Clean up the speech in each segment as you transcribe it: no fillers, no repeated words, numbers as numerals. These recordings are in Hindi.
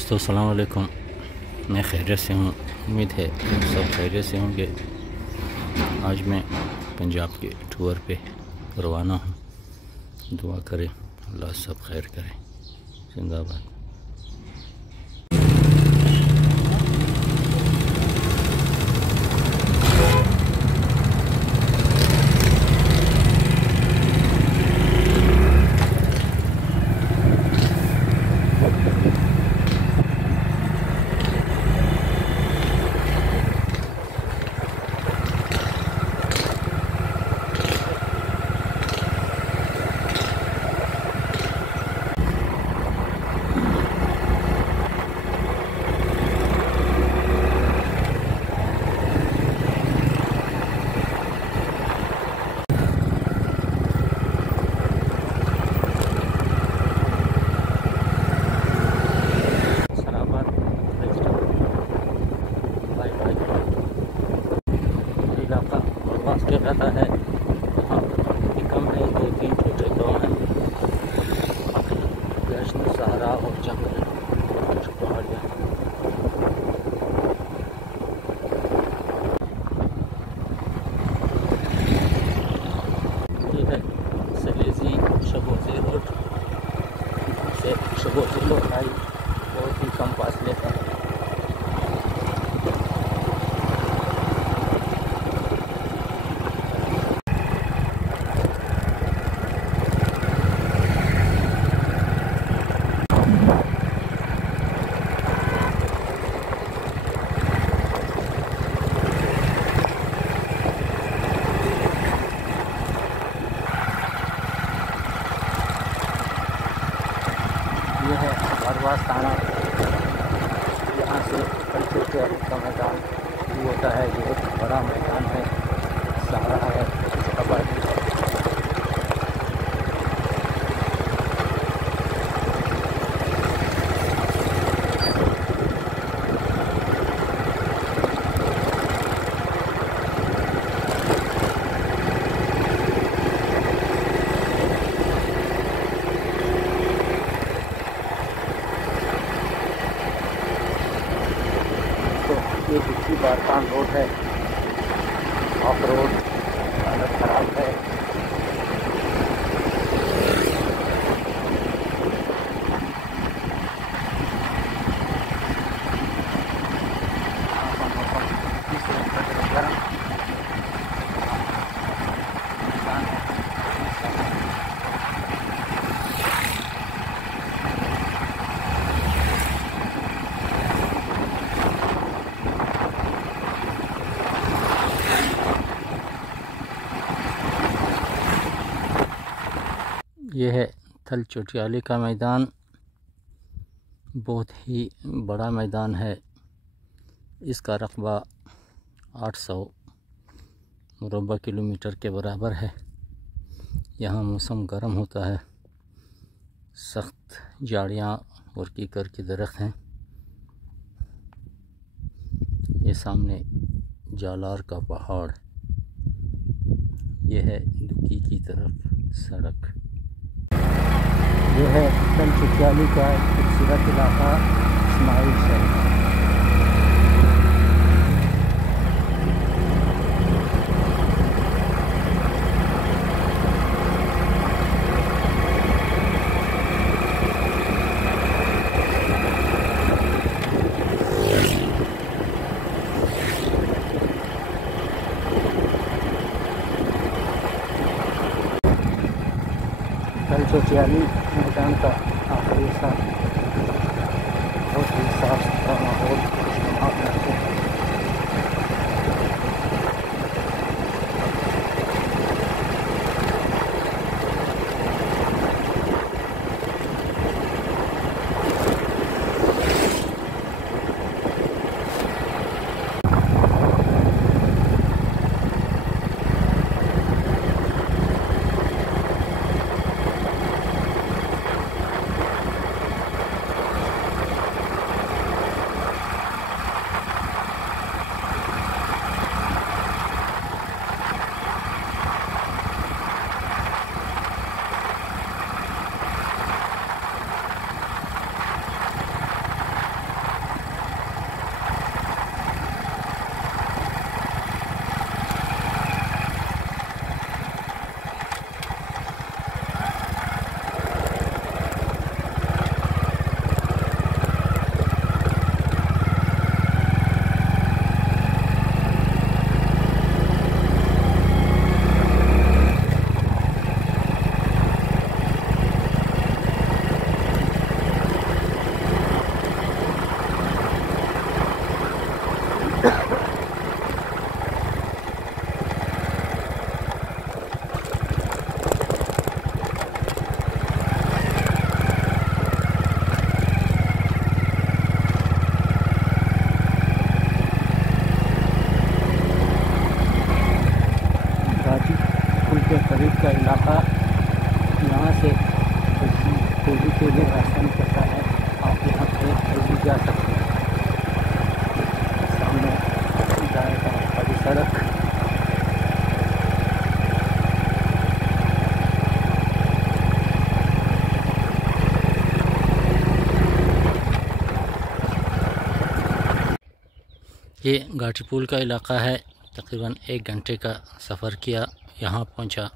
दोस्तों अस्सलाम वालेकुम। मैं खैरियत से हूँ, उम्मीद है सब खैरियत से होंगे। आज मैं पंजाब के टूर पे रवाना हूँ। दुआ करें अल्लाह सब खैर करे। जिंदाबाद। इलाका पास के रहता है, यहाँ पर कम है, 2-3 छोटे गाँव हैं। वैष्णो सहारा और जंगल पहाड़ियाँ। ये है सलेजी शबोजी रोड से शबोजी रोड आई बहुत ही कम फासले है। ये है बरवास थाना। यहाँ से कल्चर का मैदान शुरू होता है। ये एक बड़ा मैदान है, सहारा है आबादी। ये दूसरी बारकान रोड है, ऑफ रोड हालत खराब है। ये है थल चोटियाली का मैदान, बहुत ही बड़ा मैदान है। इसका रकबा 800 मुरबा किलोमीटर के बराबर है। यहाँ मौसम गर्म होता है, सख्त झाड़ियाँ और कीकर के दरख्त हैं। ये सामने जालार का पहाड़, ये है दुकी की तरफ सड़क। ये है थल चोटियाली का खूबसूरत इलाका इस्माइल शहर। थल चोटियाली मैदान का आखिरी हिस्सा बहुत ही साफ सुथरा माहौल आप रखते हैं। मगरिब का इलाका, यहाँ से पूरी के लिए रास्ता निकलता है। आप यहाँ पे जल्दी जा सकते हैं। सामने दाएं तरफ वाली सड़क, ये घाटीपुल का इलाका है। तकरीबन 1 घंटे का सफ़र किया, यहाँ पहुँचा।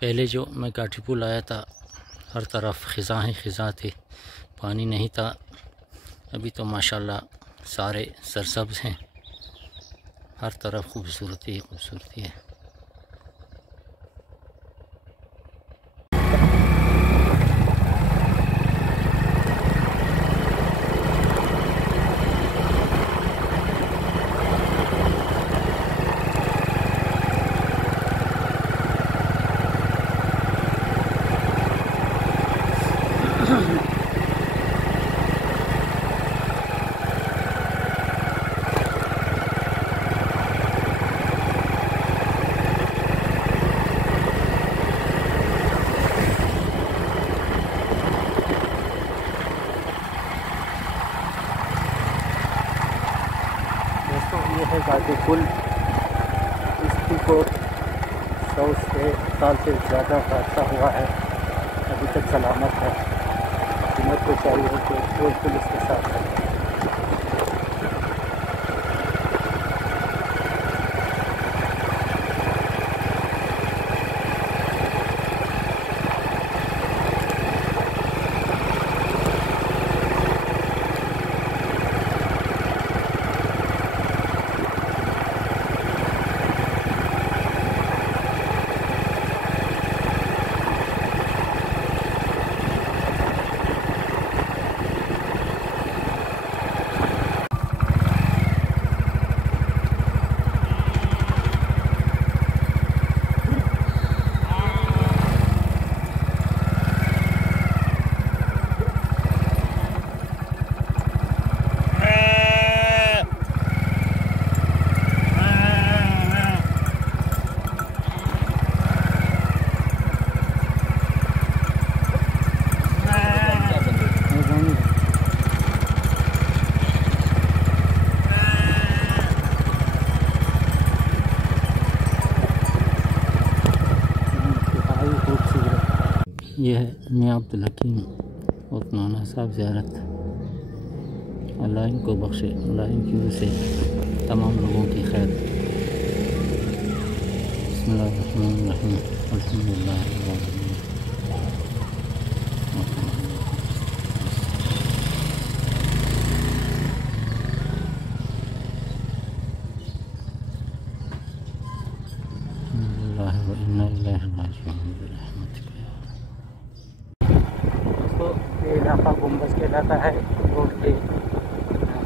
पहले जो मैं घाटीपुल आया था, हर तरफ ख़िज़ा ही ख़िज़ा थी, पानी नहीं था। अभी तो माशाल्लाह सारे सरसब्ज़ हैं, हर तरफ खूबसूरती ही खूबसूरती है। ये है घाटीपुल। इसकी को 100 साल से ज़्यादा हादसा हुआ है, अभी तक सलामत है। हुकूमत को चाहिए कि कोई पुलिस के साथ है। यह है मियां अब्दुल हकीम और नाना साहब ज़ियारत। अल्लाह इनको बख्शे, अल्लाह इनकी वजह से तमाम लोगों की खैर। बिस्मिल्लाहिर्रहमानिर्रहीम, अल्हम्दुलिल्लाह रब्बिल आलमीन। ये इलाका गुम्बज के इलाका है। रोड के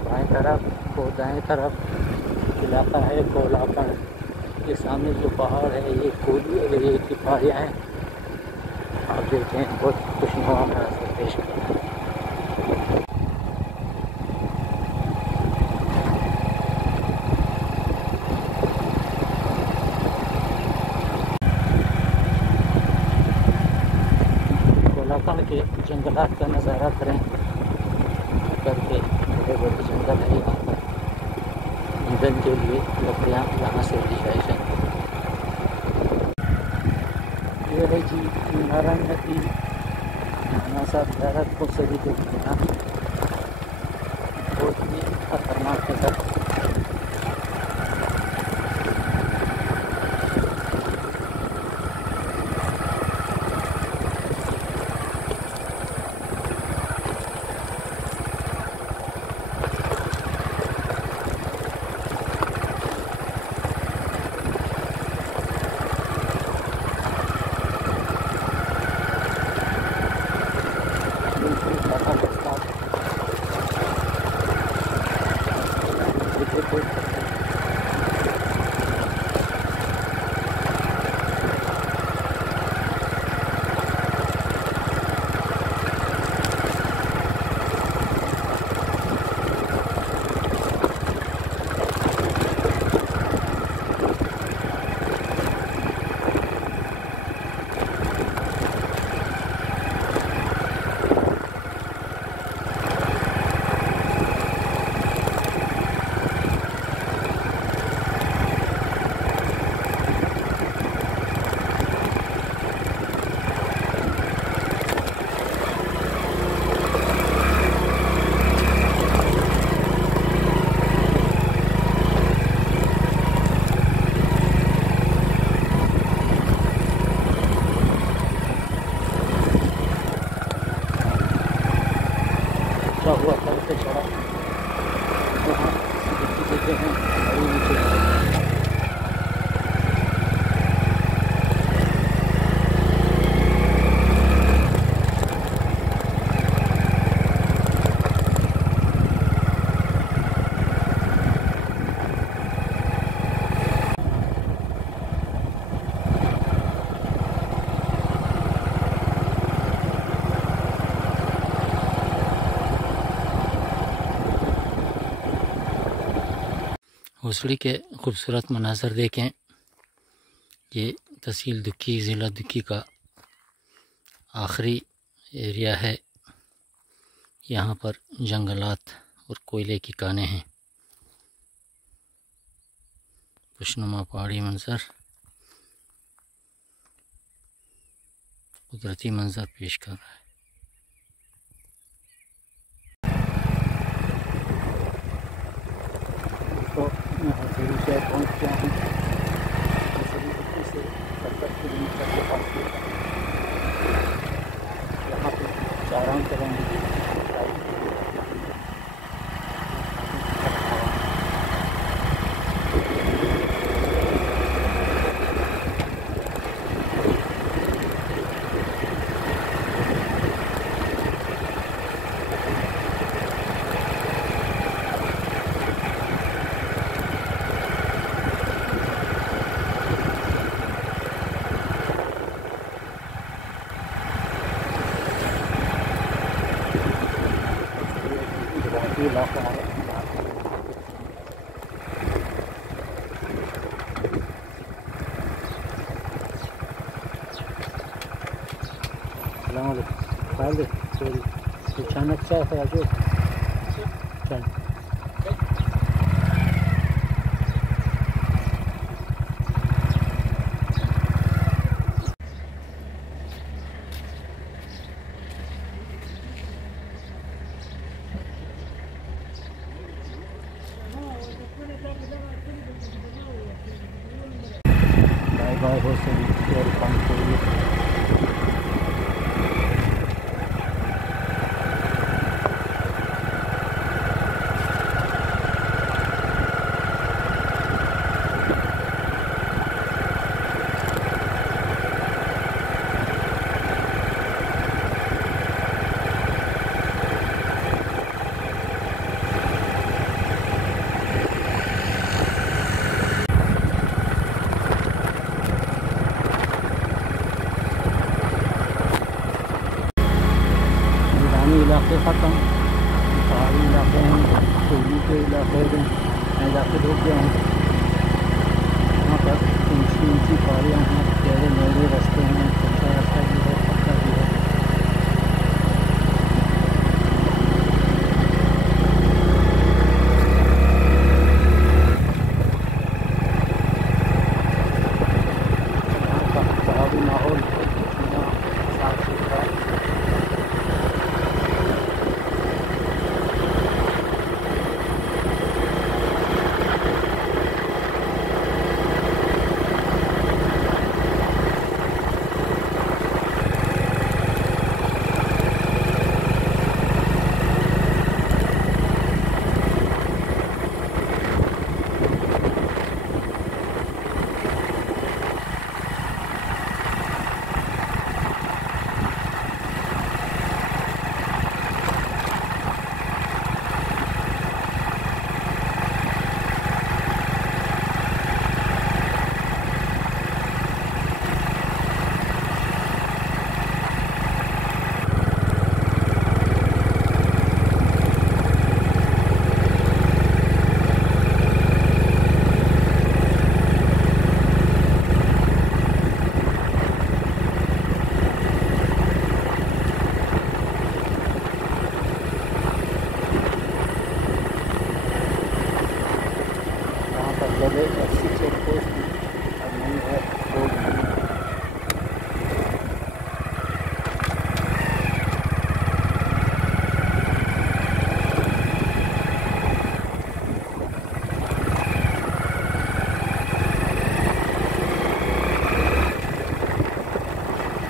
बाएं तरफ और दाएं तरफ इलाका है कोलापन। ये सामने जो पहाड़ है ये कोली एरिया की पहाड़ियाँ हैं। आप देखें बहुत खुशनुमा मंजर पेश करता है। कोलापन के जंगलात का नज़ारा करें करके, बड़े बड़े जंगल है यहाँ पर। ईंधन के लिए लकड़ियाँ यहाँ से ले जाई जाती हैं। ये है जी नारायण नदी। नाना साहब ज़ियारत को सभी देखते हैं, बहुत ही खतरनाक है सर। भोसड़ी के खूबसूरत मनाज़र देखें। ये तहसील दुक्की ज़िला दुक्की का आखिरी एरिया है। यहाँ पर जंगलात और कोयले की कानें हैं। खुशनुमा पहाड़ी मंजर, कुदरती मंजर पेश कर रहा है। तो यहाँ से पहुँच गया हूँ। से 70 किलोमीटर के फासले पर यहाँ पे चारान करेंगे। अचानक से है जो बाय हो से इलाके ख़त्म, पहाड़ी इलाके हैं, कोयले के इलाके हैं, इलाके रुक गए हैं। यहाँ पर ऊँची ऊँची पहाड़ियाँ हैं, टेढ़े मेढ़े रास्ते हैं, कच्चा रास्ता भी है, पक्का भी है। यहाँ का पहाड़ी माहौल साफ सुथरा अच्छी चेक पोस्ट अब नहीं है, रोड नहीं है।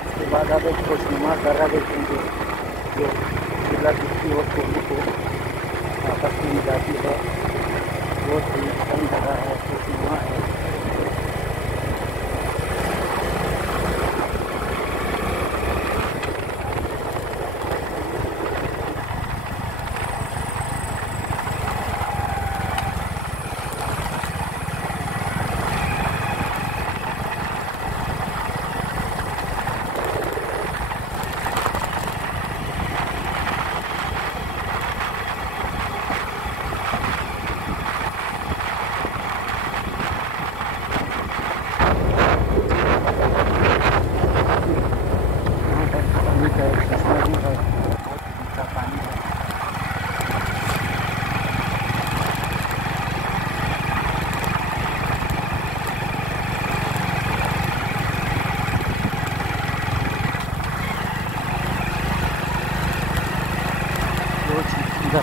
उसके बाद आप एक खुशनुमा दर्रा देखेंगे जो जिला दुक्की और कोयले को आपस में मिलाती है। बहुत ही कम जगह है, खुशनुमा है।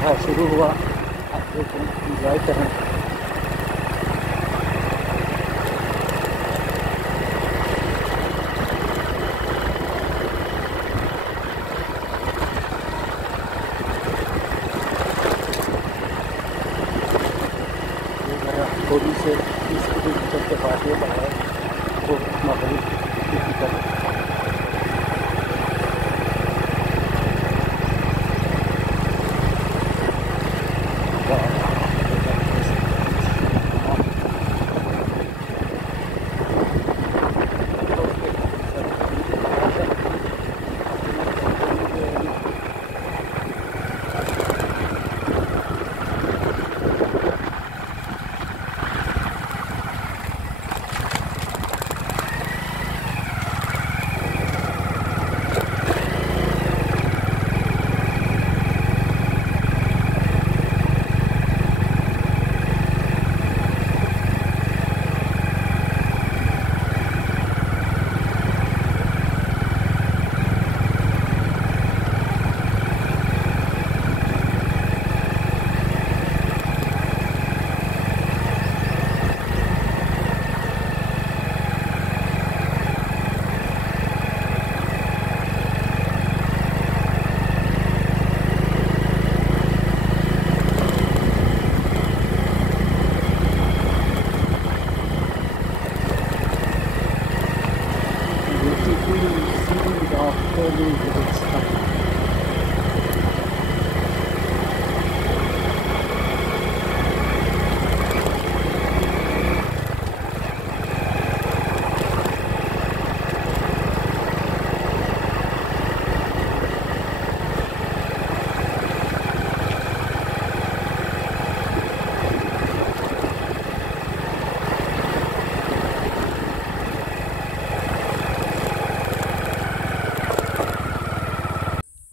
चढ़ाव शुरू हुआ। आप देखें, एंजॉय करें। थोड़ी से 30 किलोमीटर के बाद ये पहाड़ को मगरब की तरफ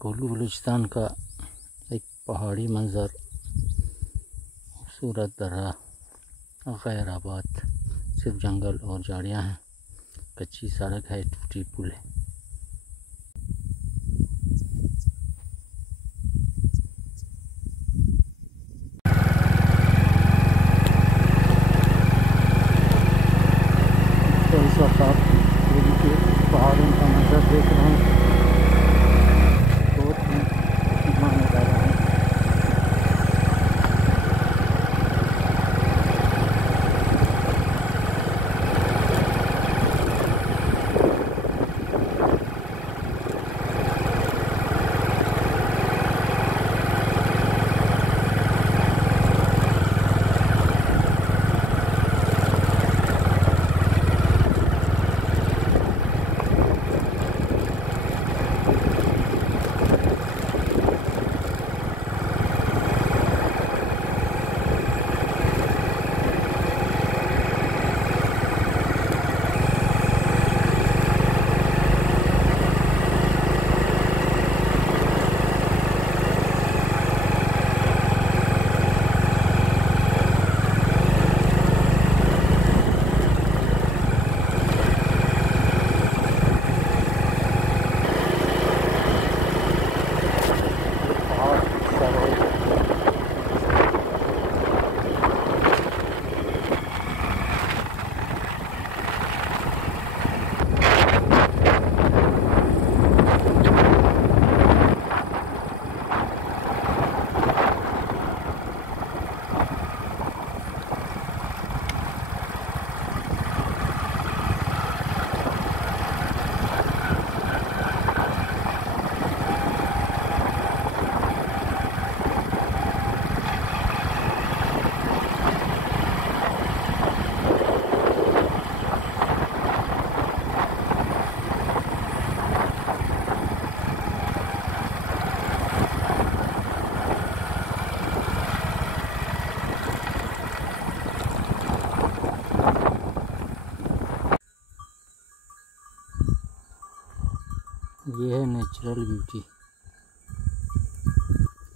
कोल्लू बलूचिस्तान का एक पहाड़ी मंज़र, खूबसूरत दर्रा, गैर आबाद, सिर्फ जंगल और झाड़ियाँ हैं। कच्ची सड़क है, टूटी पुल है। तो इस वक्त आप कोल्लू के पहाड़ों का मंज़र देख रहे हैं। ये है नेचुरल ब्यूटी,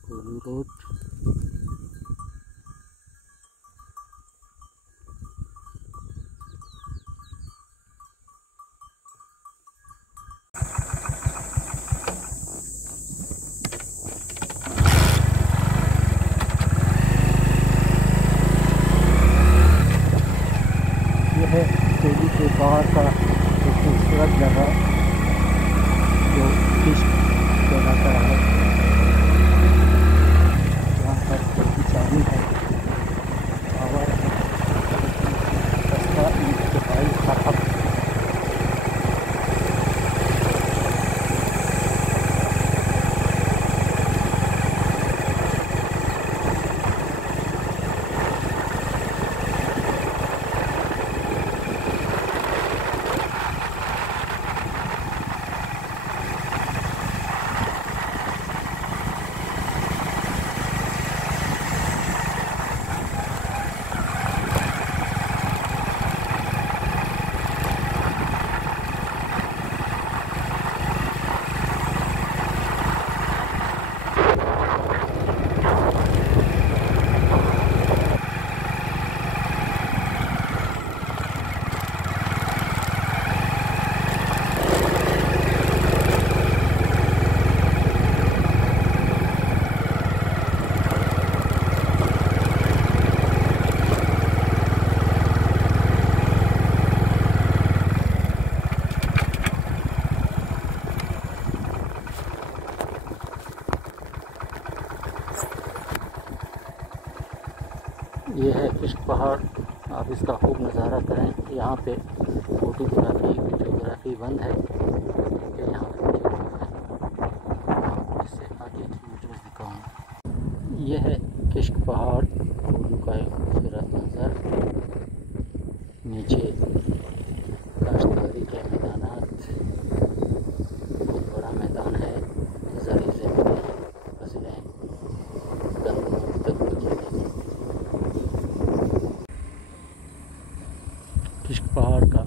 कोल्लू रोड। का एक खूबसूरत जगह जो किश्क कहलाता है, यहाँ पर ऊंचाई है और रास्ता इंतहाई खराब। ये है किश्क पहाड़। आप इसका खूब नज़ारा करें। यहाँ पे फोटोग्राफी वीडियोग्राफी बंद है क्योंकि यहाँ पे इससे आगे वीडियोस दिखाऊँ। ये है किश्क पहाड़ कुल्लू का एक खूबसूरत मंजर। नीचे काश्तकारी के मैदानात, बहुत बड़ा मैदान है, ज़री ज़मीनें, फसलें गंदम तक लगी। किश्क पहाड़ का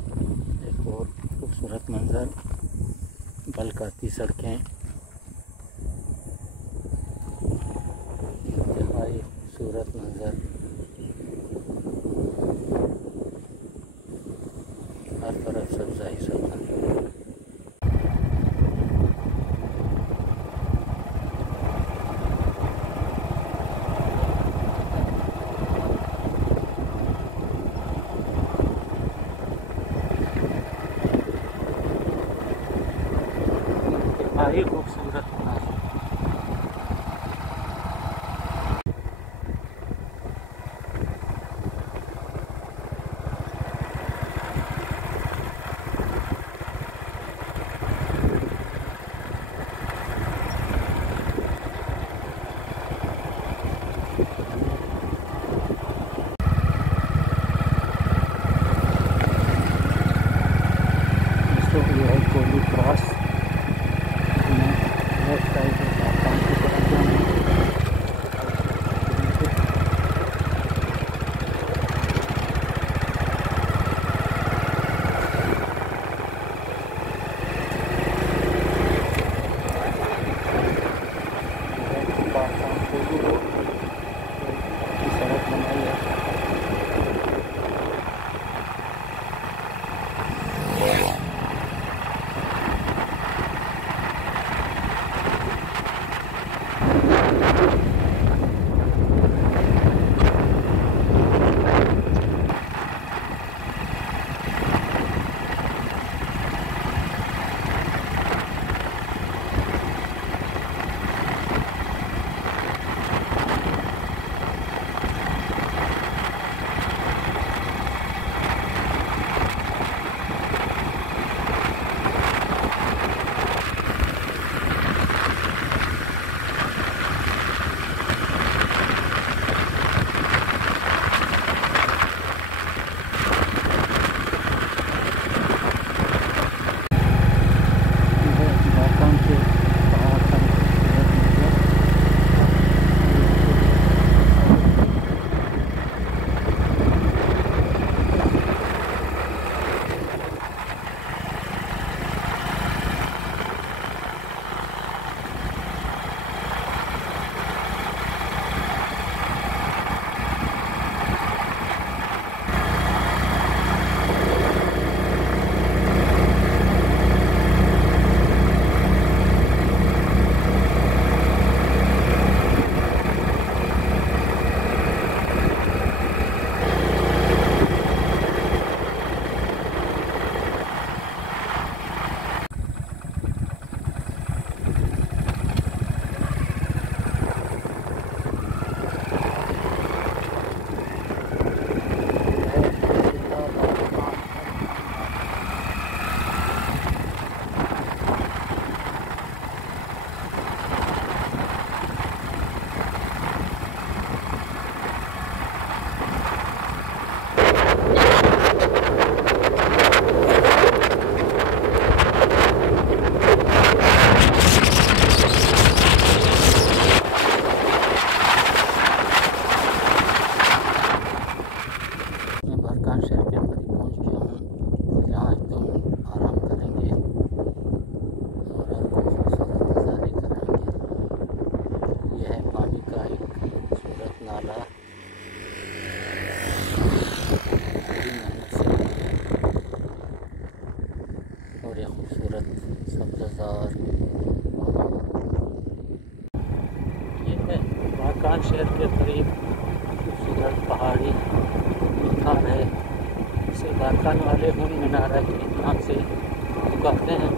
एक और खूबसूरत मंजर, बलकाती सड़कें, इंतहाई खूबसूरत मंजर, हर तरफ सब्ज़ाई सब्ज़ाई। इंतहाई खूबसूरत मंजर। ये है कोली क्रॉस। मैं लेफ्ट साइड में जाता हूँ की तरफ जाना है। कोली रोड की सड़क बनाई है। बड़े खूबसूरत सब्ज़ार। ये है बारकान शहर के करीब खूबसूरत पहाड़ी स्थान है। इसे बारकान वाले हुन मीनारा के नाम से पुकारते हैं।